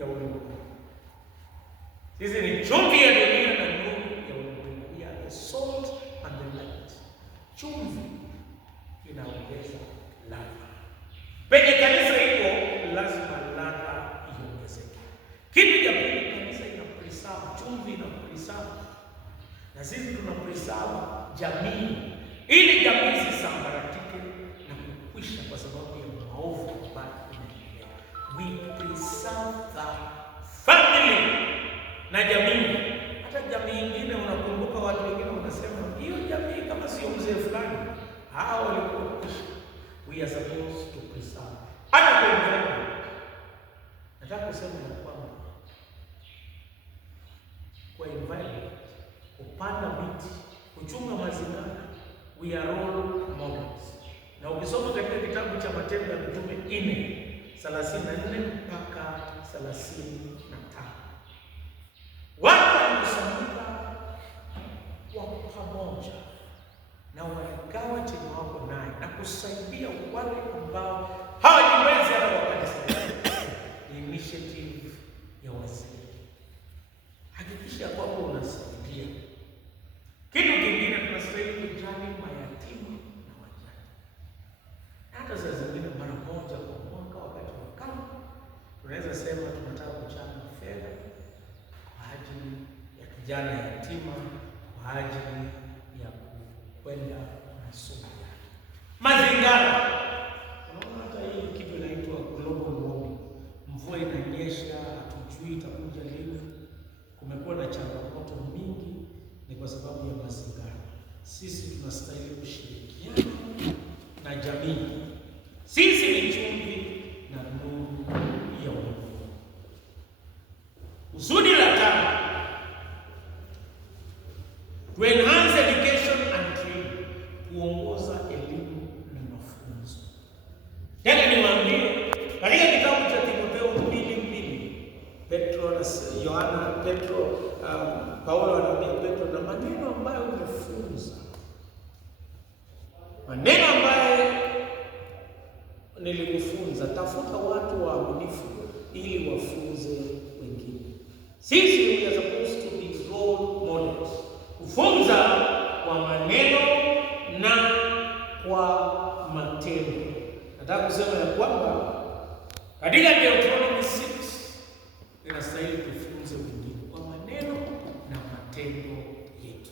ya ulimwengu. Sisi ni chumvi ya dunia na nuru ya ulimwengu. We are the salt and the light. Chumvi inaongeza ladha. Penye kanisa iko lazima ladha iongezeke. Kitu cha pili, kanisa ina preserve, chumvi ina preserve. Na sisi tuna preserve jamii ili jamii isisambaratike na kukwisha kwa sababu ya maovu ambayo inaendelea. We preserve the family na jamii. Hata jamii nyingine unakumbuka watu wengine wanasema hiyo jamii kama sio mzee fulani, hao walikuwa kwisha. We are supposed to preserve. Hata kwa hivyo nataka kusema ya kwamba kwa environment, kupanda miti, kuchunga mazingira, we are all models. Na ukisoma katika kitabu cha Matendo ya Mitume 4:34 mpaka 35, pamoja na wagawa chenye wako naye na kusaidia wale ambao hawajiwezi hata wakanisa. Ni initiative ya wazee. Hakikisha kwamba unasaidia. Kitu kingine tunastahili kujali mayatima na wajane. Hata saa zingine mara moja kwa mwaka wakati wa kama tunaweza sema tunataka kuchanga fedha kwa ajili ya kijana yatima, kwa ajili ya kwenda masomo yake. Mazingira. Unaona hata hii kitu inaitwa global warming. Mvua inanyesha, hatujui itakuja lini. Kumekuwa na changamoto mingi, ni kwa sababu ya mazingira. Sisi tunastahili kushirikiana na jamii. Sisi ni chumvi na nuru ya ulimwengu. Kusudi la tano, to enhance education and training, kuongoza elimu na mafunzo. Tena niwaambie, katika kitabu cha Timotheo 2:2, Paulo anaambia Petro, na maneno ambayo umefunza, maneno ambayo nilikufunza, tafuta watu waaminifu ili wafunze wengine. Sisi we are supposed to be role models, kufunza kwa maneno na kwa matendo. Nataka kusema ya kwamba katika Deuteronomy 6 inastahili tufunze wengine kwa maneno na matendo yetu.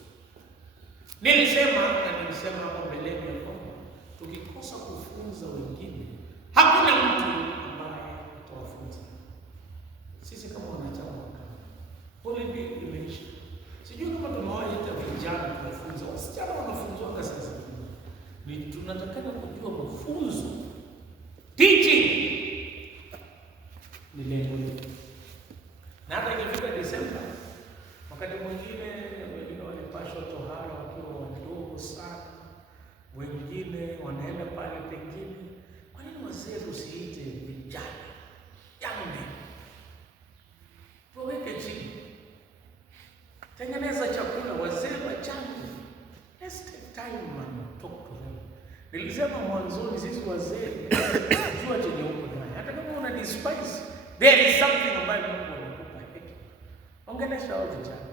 Nilisema hapo mbeleni ya kwamba tukikosa kufunza wengine, hakuna mtu ambaye atawafunza. Sisi kama wanachama wa kama holiday imeisha. Sijui kama tumewaita vijana kufunza. Wasichana wanafunzwa sasa. Ni tunatakana kujua mafunzo. Teaching ni lengo letu. Na hata ikifika Desemba, wakati mwingine wengine walipashwa tohara wakiwa wadogo sana, wengine wanaenda pale pengine. Kwa nini wazee usiite vijana? Young men. Tuweke chini. Tengeneza chakula, wazee wachanga. Let's take time and talk to them. Nilisema mwanzoni, sisi wazee jua chenye uko naye. Hata kama una despise, there is something ambayo Mungu anakupa hiki. Ongelesha wao vijana.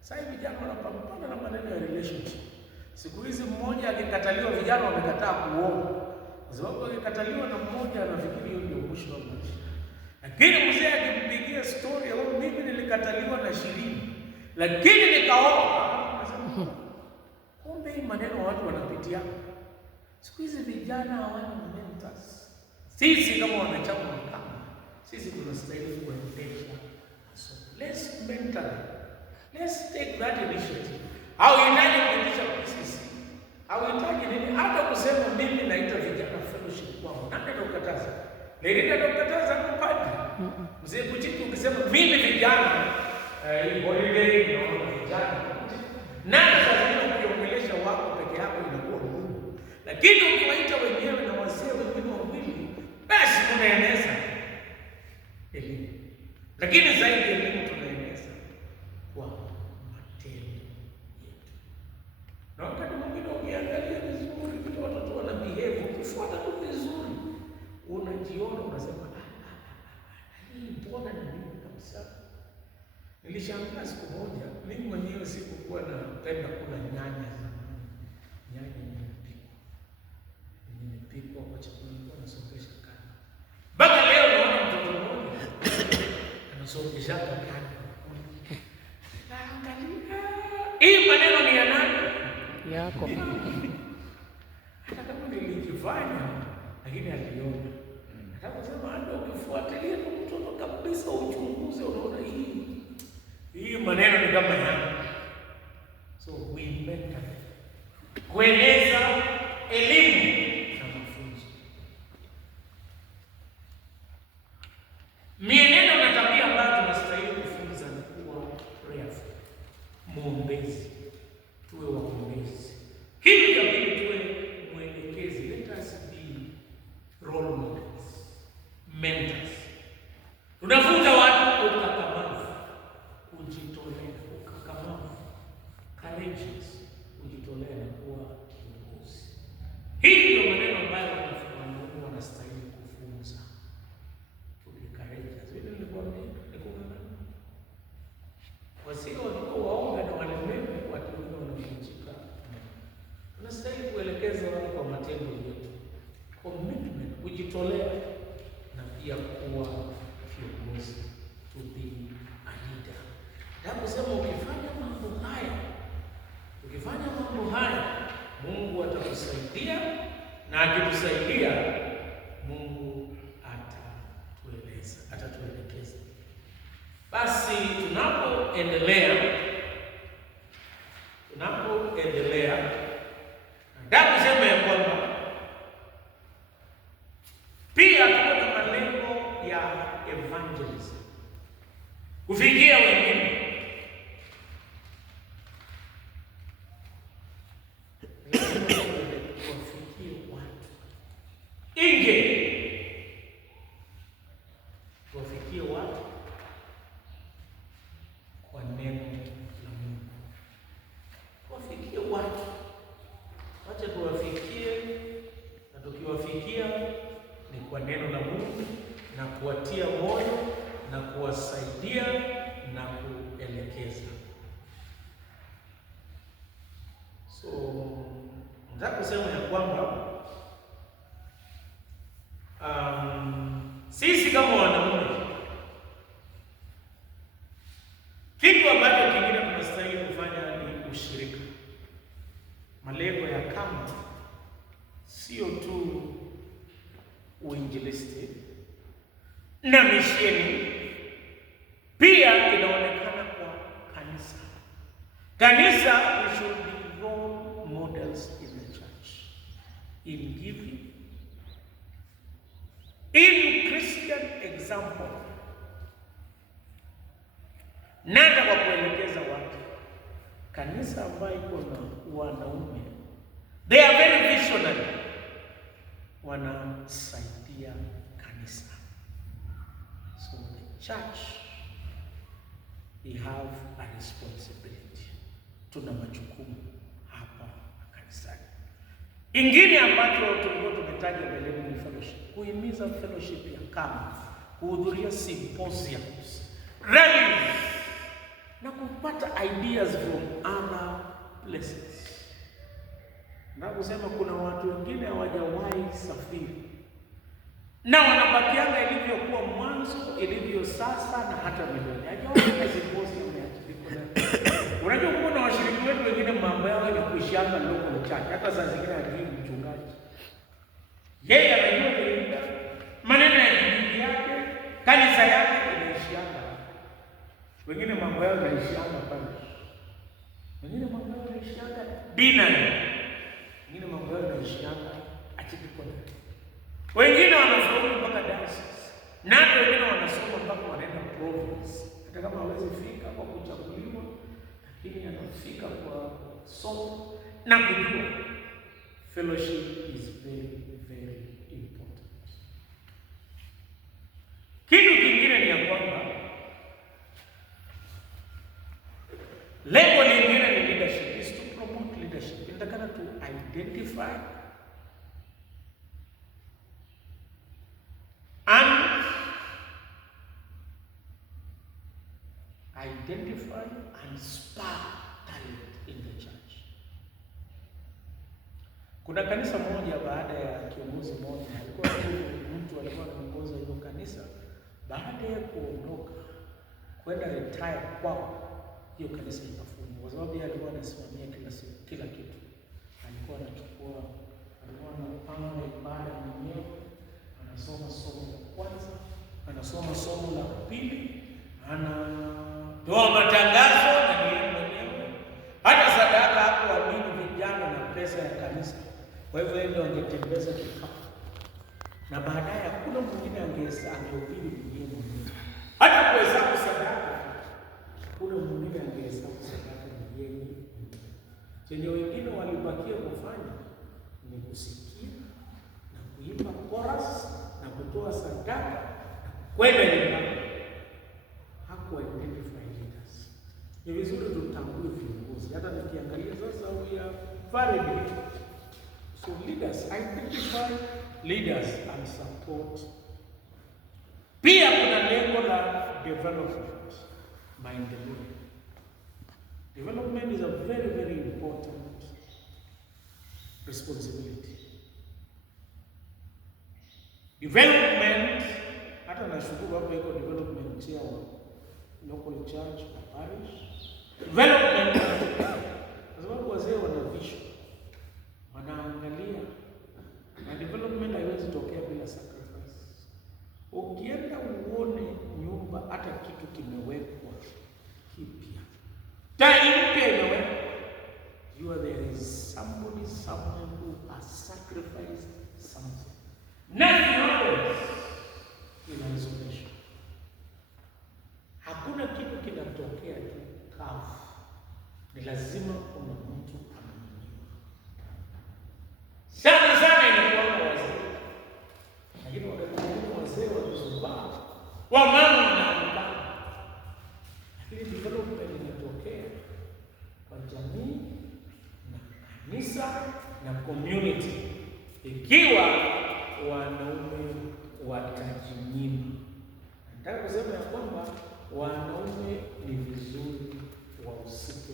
Sasa vijana wanapambana na maneno ya relationship. Siku hizi mmoja akikataliwa, vijana wamekataa kuoa. Kwa sababu akikataliwa na mmoja anafikiri hiyo ndio mwisho wa maisha. Lakini mzee akimpigia story, mimi nilikataliwa na 20, lakini nikaoa. Kumbe hii maneno watu wanapitia. Siku hizi vijana hawana mentors. Sisi kama wanachama wa kama, sisi tunastahili kuendesha. So let's mentor. Let's take that initiative. Hauhitaji kuendesha sisi. Hauhitaji nini? Hata kusema mimi naita vijana fellowship kwao. Nani anakataza? Ndio anakataza kupata. Mzee Kuchiki ukisema mimi vijana hii holiday naona vijana. Nani lazima ukiongelesha wako peke yako inakuwa ngumu. Lakini ukiwaita wenyewe na wazee wengine wawili, basi unaeneza elimu. Lakini zaidi elimu tunaeneza kwa matendo yetu. Na wakati mwingine ukiangalia vizuri vitu watoto wana behave, ukifuata tu vizuri, unajiona unasema hii mbona ni nini kabisa. Nilishangaa siku moja, mimi mwenyewe sikuwa napenda kula nyanya zamani. Nyanya imepikwa kwa chakula nilikuwa nasongesha kando. Mpaka leo naona mtoto mmoja anasongesha kando. Angalia. Hii maneno ni ya nani? Yako. Hata kama nilijifanya, lakini aliona. Nataka kusema ndio ukifuatilia mtoto kabisa uchunguze, unaona hii maneno ni kama yangu. So we mentor. Kueneza elimu na mafunzo. Mienendo na tabia ambazo tunastahili kufunza ni kuwa prayerful. Muombezi. Tuwe waombezi. Kitu cha pili tuwe mwelekezi. Let us be role models. Mentors. Tunafunza watu ukakamavu, kujitolea, ukakamavu. tunapoendelea nataka kusema ya kwamba pia tuko na malengo ya evangelism, kufikia wengine. Kuwafikia watu nje, kuwafikia watu kwa neno la Mungu, kuwafikia watu. Wacha tuwafikie, na tukiwafikia ni kwa neno la Mungu na kuwatia moyo na kuwasaidia na kuelekeza. So nataka kusema ya kwamba sisi kama wanaume, kitu ambacho kingine tunastahili kufanya ni ushirika. Malengo ya kama sio tu uinjilisti na misheni, pia inaonekana kwa kanisa. Kanisa, we should be role models in the church, in giving, in Christian example, nata kwa kuelekeza watu. Kanisa ambayo iko na wanaume, they are very visionary, wanasaidia kanisa. So the church, we have a responsibility. Tuna majukumu hapa kanisani. Ingine ambacho tulikuwa tumetaja mbeleni ni fellowship, kuhimiza fellowship ya kama, kuhudhuria symposiums, rallies, na kupata ideas from other places. Na kusema kuna watu wengine hawajawahi safiri na wanabakianga ilivyokuwa mwanzo, ilivyo sasa na hata milele. Hajawahi na symposium ya kikona. Unajua kuna washiriki wetu wengine mambo yao ni kuishanga local church, hata saa zingine hajui mchungaji. Yeye anajua kulinda maneno ya kijiji yake, kanisa yake inaishianga. Wengine mambo yao yanaishianga pale. Wengine mambo yao yanaishianga dinner. Wengine mambo yao yanaishianga achikikona. Wengine wanasoma mpaka diocese. Na hata wengine wanasoma mpaka wanaenda province. Hata kama hawezi fika kwa kuchaguliwa, lakini anafika kwa somo na kujua. Fellowship is very, very important. Kitu kingine ni ya kwamba lengo lingine ni leadership, is to promote leadership. Inatakana to identify and spark talent in the church. Kuna kanisa moja, baada ya kiongozi mmoja, alikuwa mtu alikuwa anaongoza hiyo kanisa, baada ya kuondoka kwenda retire kwao, hiyo kanisa ikafungwa kwa sababu yeye alikuwa anasimamia kila kitu. Alikuwa anachukua, alikuwa anapanga ibada mwenyewe, anasoma somo la kwanza, anasoma somo la pili, anatoa matangazo na yeye mwenyewe. Hata sadaka hapo waamini vijana na pesa ya kanisa. Kwa hivyo yeye ndio angetembeza kikapu. Na baadaye hakuna mwingine angehubiri mwenyewe. Hata kuhesabu sadaka, hakuna mwingine angehesabu sadaka mwenyewe. Chenye wengine walibakia kufanya ni kusikia na kuimba chorus na kutoa sadaka kwenda nyumbani. Hakuwa identify leaders. Ni vizuri tutambue viongozi. Hata nikiangalia sasa we are very big. So leaders, identify leaders and support. Pia kuna lengo la development, maendeleo. Development is a very, very important responsibility. Development, hata nashukuru hapo iko development ya local church or parish. Development, kwa sababu wazee wana vision, wanaangalia, na development haiwezi tokea bila sacrifice. Ukienda uone nyumba hata kitu kimewekwa kipi, hakuna kitu kinatokea tu kavu, ni lazima kuna mtu amenyanyuliwa. Sana inakuwa wazee, lakini wakati mwingine wazee wakizubaa, wamama wanaamka, lakini development inatokea kwa jamii na kanisa na community ikiwa wanaume watajinyima. Nataka kusema ya kwamba wanaume ni vizuri wahusike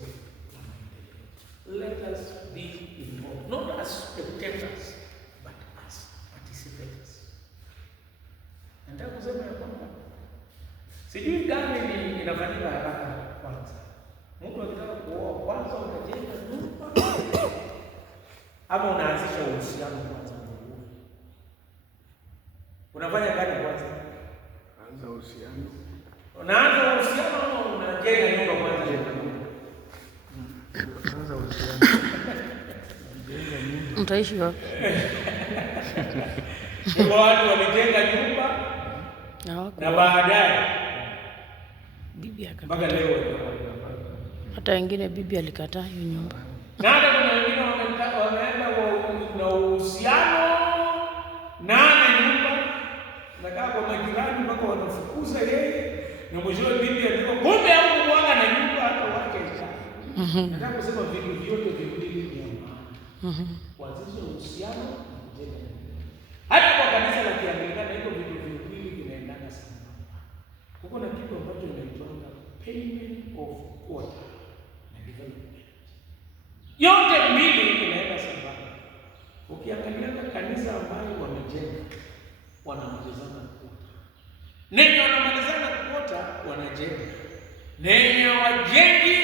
na maendeleo. Let us be involved, not as spectators but as participators. Nataka kusema ya kwamba sijui gani ni inafanyika haraka. Kwanza mtu akitaka kuoa, kwanza unajenga nyumba ama unaanzisha uhusiano kwanza? Unafanya gani kwanza? Anza uhusiano. Unaanza uhusiano ama unajenga nyumba kwanza? Anza uhusiano. Jenga nyumba. Mtaishi wapi? Kwa watu walijenga nyumba na baadaye bibi akakataa. mpaka leo Hata wengine bibi alikataa hiyo nyumba. na hata kuna wengine wameenda na uhusiano na nyumba nakaa kwa majirani mpaka wanafukuza yeye, na mwishowe bibi anasema kumbe au kuanga na nyumba hata wake sana. Nataka kusema vitu vyote viwili ni maana. Kuanzisha uhusiano na kujenga nyumba. Hata kwa kanisa la Kianglikana hivyo vitu viwili vinaendana sana. Kuko na kitu ambacho inaitwa payment of quarter na development. Yote mbili inaenda sambamba. Ukiangalia kanisa ambayo wamejenga wanamalizana kuota, nenye wanamalizana kuota wanajenga, nenye wajengi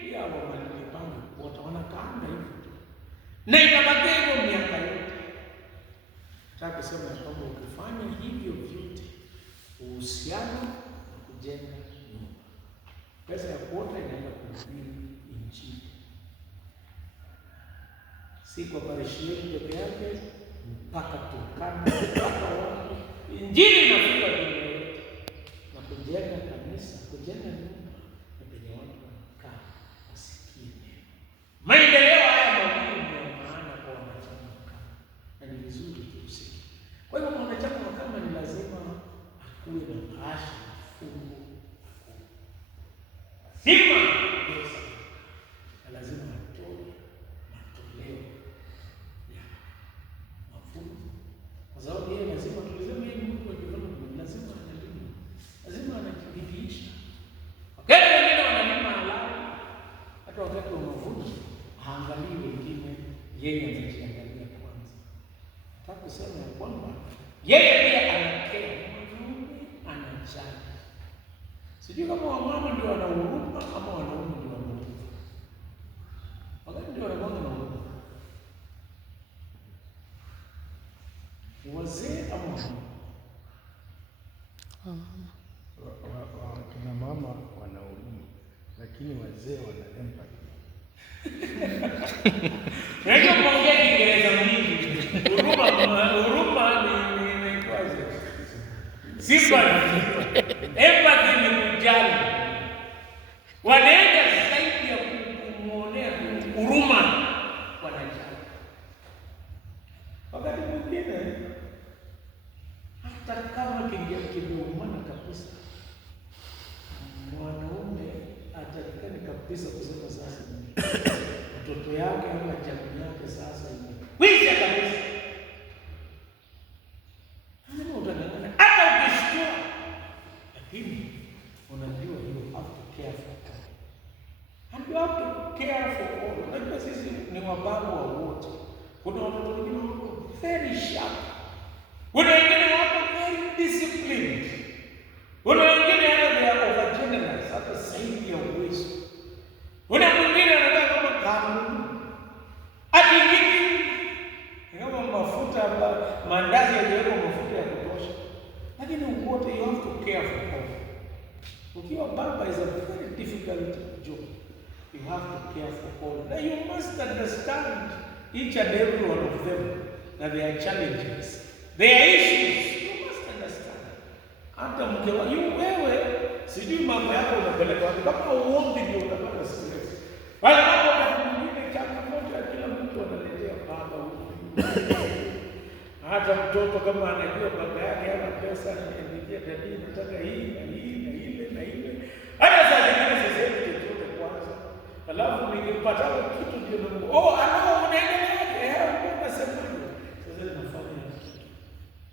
pia wamalipango kuota, wanakaanga hivyo tu na itabakia hivyo miaka yote. Nataka kusema ya kwamba ukifanya hivyo vyote, uhusiano na kujenga nyumba, pesa ya kuota inaenda kuhubiri Injili, si kwa parishi yetu peke yake, mpaka Turkana, mpaka wapi, Injili inafika dunia yote. Na kujenga kanisa, kujenga nyumba na penye watu wanakaa wasikie neno. Maendeleo haya mawili ni ya maana kwa wanachama wa kama, na ni vizuri tuhusike. Kwa hivyo mwanachama wa kama ni lazima akuwe na bahasha fungu lazima pesa, na lazima atoe matoleo ya mafunzo, kwa sababu yeye lazima tulisema yeye ni mtu wa development, lazima analima, lazima anajibidiisha. Wakati wengine wanalima halali, hata wakati wa mavuno haangalii wengine, yeye anajiangalia kwanza. Nataka kusema ya kwamba yeye pia anakea, mwanaume anajali. Sijui kama wamama ndio wana huruma ama wanaume ndio wana huruma. Wakati ndio wanakuwa na huruma, wazee ama wamama? Kina mama wana huruma, lakini wazee wana empathy. Unajua kuongea Kiingereza mingi. Huruma ni kwaje? Sympathy. Empathy ni kujali. Wanaenda zaidi ya kumuonea huruma, wanajali. Wakati mwingine hata kama kimeumana kabisa, mwanaume atakikani kabisa kusema sasa mtoto yake ama jamii yake sasa imekwisha kabisa. Utangangana hata ukishtua, lakini unajua you have to care for all. And you have to care for all. Unajua sisi ni wababu wa wote. Kuna watoto wengine wako very sharp, kuna wengine wako very disciplined, kuna wengine hata they are overgenerous, hata zaidi ya uwezo. Kuna mwingine anataka kama kanuni akingiki kama mafuta mandazi yaliyo mafuta ya kutosha, lakini wote you have to care for all. Ukiwa baba is a very difficult job. You have to care for all. Now you must understand each and every one of them, that they are challenges, they are issues. You must understand. Hata mke wa wewe Sijui mambo yako unapeleka wapi. Kama uombi ndio unapata stress. Wala mambo mwingine changamoto ya kila mtu analetea baba huyu. Hata mtoto kama anajua baba yake ana pesa, ananiambia dadi nataka hii na hii na ile na ile. Hata saa zingine sisemi chochote kwanza. Alafu nikipata kitu ndio na anao unaendeleaje? Unasema sasa nafanya kitu.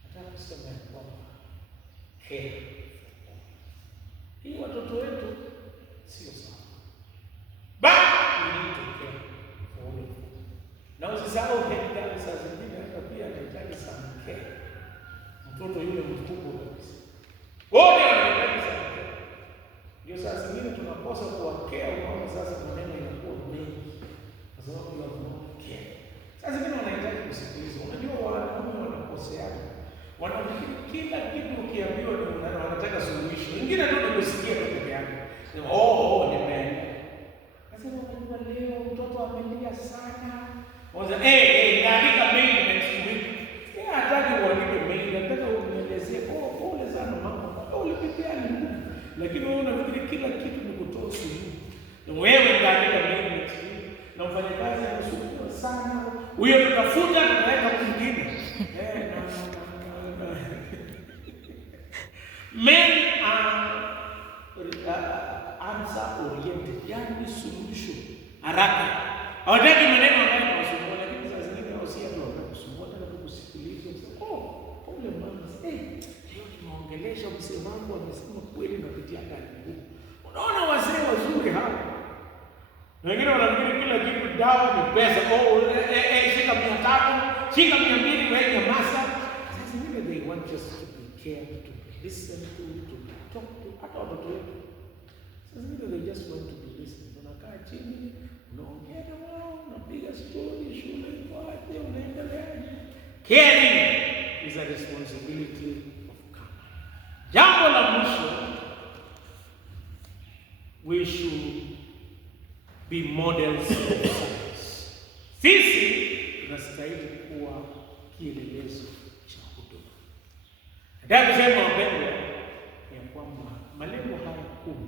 Nataka kusema kwamba hii watoto wetu sio sawa. We need to care for all of them. Na usisahau head saa zingine hata pia anahitaji sana care. Mtoto yule mkubwa kabisa. Wote wanahitaji sana care. Ndio saa zingine tunakosa kuwakea, unaona sasa maneno yanakuwa mengi. Kwa sababu ya care. Saa zingine wanahitaji kusikiliza. Unajua wanaume wanakoseana. Wanafikiri kila kitu ukiambiwa ni wanataka suluhisho. Wengine ndio kusikia tu peke yake. Nimeenda. Sasa unajua leo mtoto amelia sana. Waza naandika mail next week. Hataki uandike mail, nataka unielezee pole sana mama. Ulipitia nini? Lakini wewe unafikiri kila kitu ni kutoa suluhu. Na wewe ndaandika mail next week. Na mfanyakazi anasumbua sana. Huyo tutafuta tutaweka mwingine. Men are answer oriented, yani solution haraka. Hawataki maneno ambayo yanasumbua, lakini saa zingine hao si hapo wanakusumbua, hata kukusikiliza. Pole mama, leo nimeongelesha mzee wangu amesema kweli napitia ndani huko. Unaona wazee wazuri hao. Wengine wanafikiri kila kitu dawa ni pesa. Shika 300, shika 200 wewe nyamaza. Saa zingine they want just to be cared, to listen to talk to, hata watoto wetu. Sasa they just want to be listened. Unakaa chini, unaongea na wao, unapiga story, shule kwaje, unaendeleaje. Caring is a responsibility of God. Jambo la mwisho, we should be models of service. Sisi tunastahili kuwa kielelezo cha huduma. Nataka kusema wapendwa ya kwamba malengo haya kuu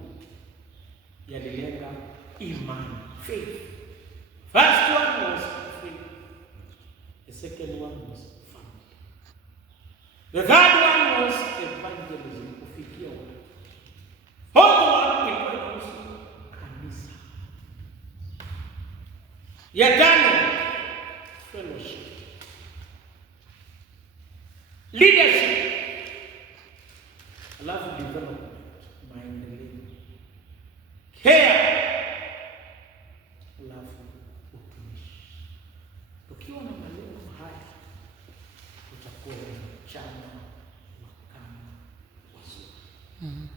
yalilenga imani, faith. First one was faith. The second one was family. The third one was evangelism, kufikia watu. Fourth one ilikuwa kanisa. Ya tano, fellowship. Leadership. Alafu development, maendeleo. Care. Alafu utumishi. Ukiwa na malengo haya, utakuwa mchana makama wazuri.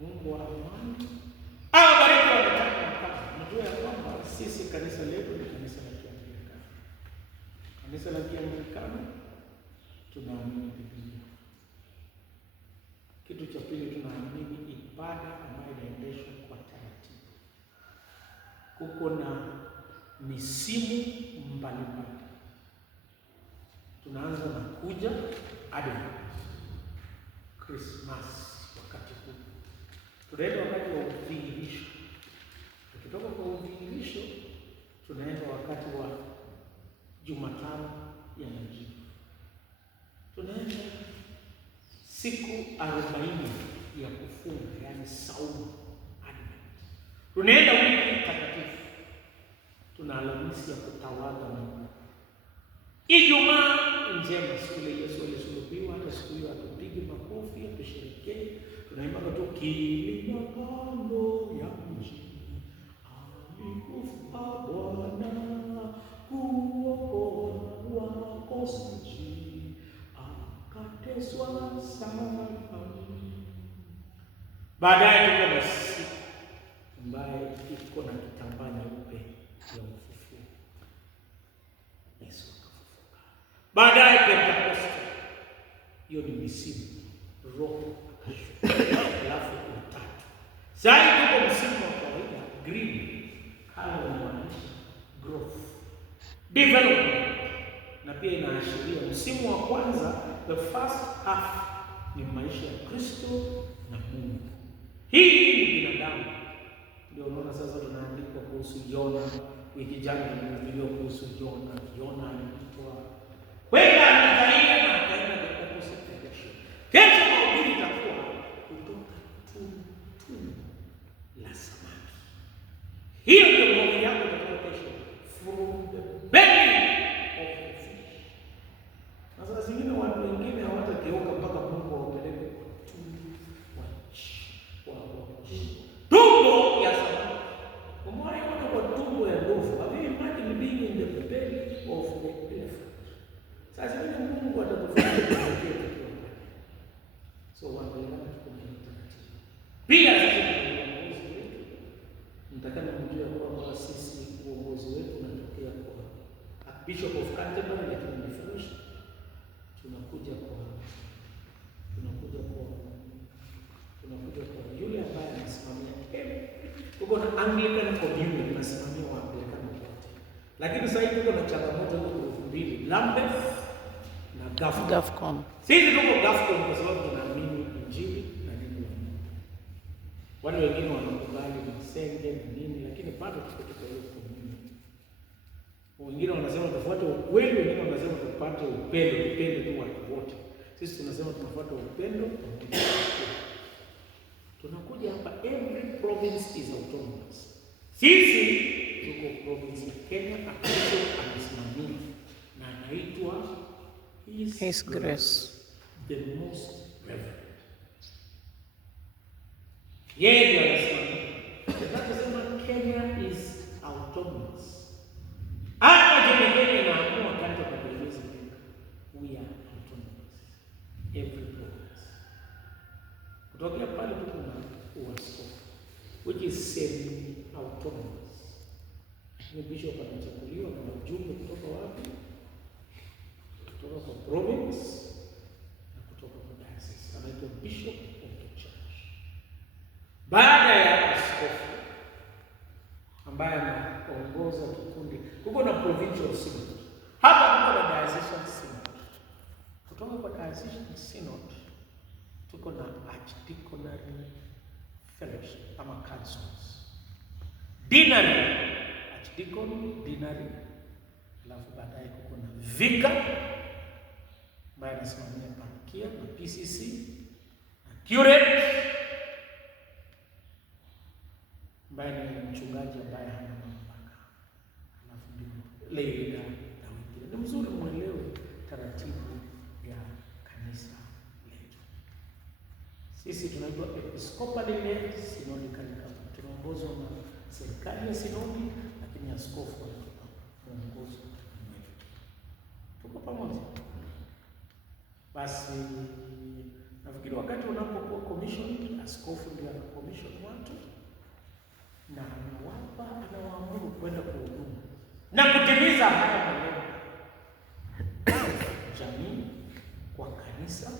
Mungu wa amani awabariki wanachama wakati. Najua ya kwamba sisi kanisa letu ni kanisa la Kianglikana. Kanisa la Kianglikana tunaamini Biblia. Kitu cha pili, tunaamini ibada ambayo inaendeshwa kwa taratibu. Kuko na misimu mbalimbali. Tunaanza na kuja Advent, Christmas wakati huu. Tunaenda wakati wa udhihirisho. Tukitoka kwa udhihirisho, tunaenda wakati wa Jumatano ya Majivu. Tunaenda siku 40 ya kufunga, yani saumu Advent. Tunaenda wiki takatifu. Tuna Alhamisi ya kutawadha Mungu. Ijumaa njema, siku ile Yesu alisulubiwa, hata siku hiyo atupige makofi, atusherekee. Tunaimba tu kilima kando ya mji. Alikufa Bwana kuokoa wakosaji, akateswa sana. Baadaye tuko na siku ambaye iko na kitambaa nyeupe ya ufufuo. Yesu akafufuka. Baadaye Pentekoste, hiyo ni misimu, Roho akashuka. Alafu utatu. Sasa tuko msimu wa kawaida, green, kama unamaanisha growth, development, na pia inaashiria msimu wa kwanza, the first half ni maisha ya Kristo na Mungu. Hii ni binadamu. Ndio unaona sasa tunaandikwa kuhusu Yona. Wiki jana tulihubiriwa kuhusu Yona. Yona alitoa kwenda Ninawi na akaenda the opposite direction. Kesho mahubiri itakuwa kutoka tundu la samaki. Hiyo ndio mahubiri yako itakuwa kesho. From the belly of the fish. Na sasa zingine watu wengine hawatageuka mpaka Mungu awapeleke kwa tundu tumbo ya samaki. Umewahi kuona kwa tumbo ya ndovu? Have you imagined being in the belly of the elephant? Sasa zingine Mungu atakufanya tukiwa pale. So waangalia tuko na utaratibu. Pia sisi tuna uongozi wetu. Mtakana mjue kwamba sisi uongozi wetu unatokea kwa Bishop of Canterbury, lakini ni fellowship. Tunakuja kwa yule ambaye anasimamia tuko na Anglican communion, tunasimamia Waanglikana wote. Lakini sasa hivi tuko na changamoto hizo grupu mbili, Lambeth na Gafcon. Sisi tuko Gafcon kwa sababu tunaamini Injili na neno la Mungu. Wale wengine wanakubali msenge na nini, lakini bado tuko hiyo communion. Wengine wanasema tufuate ukweli, wengine wanasema tupate upendo, tupende tu watu wote. Sisi tunasema tunafuata upendo pamoja. Tunakuja hapa, every province is autonomous. Sisi tuko province ya Kenya, akisho anasimamia na anaitwa His Grace, the most reverend. Yeye ndiye anasimamia. Tunasema Kenya is autonomous. Hata Kenya inaamua kati ya kueleza we are autonomous. Every province. Kutokea pale tuko na uaskofu, which is semi-autonomous. Ni bishop anachaguliwa na wajumbe kutoka wapi? Kutoka kwa province na kutoka kwa diocese. Anaitwa bishop of the church. Baada ya askofu ambaye anaongoza kikundi, kuko na provincial synod. Hapa kuko na diocesan synod. Kutoka kwa diocesan synod tuko na archdeaconry fellowship ama councils. Deanery, archdeacon, deanery. Alafu baadaye kuko na vicar ambaye anasimamia parokia na PCC na curate ambaye ni mchungaji ambaye hana mamlaka. Alafu ndio lay leader na wengine. Ni mzuri muelewe taratibu ya kanisa letu. Sisi tunaitwa episcopally led synodical government. Tunaongozwa na serikali ya sinodi, lakini askofu anatupa mwongozo wetu. Tuko pamoja. Basi nafikiri wakati unapokuwa commission, askofu ndio ana commission watu na anawaamuru kwenda kuhudumu na kutimiza haya maneno jamii, kwa kanisa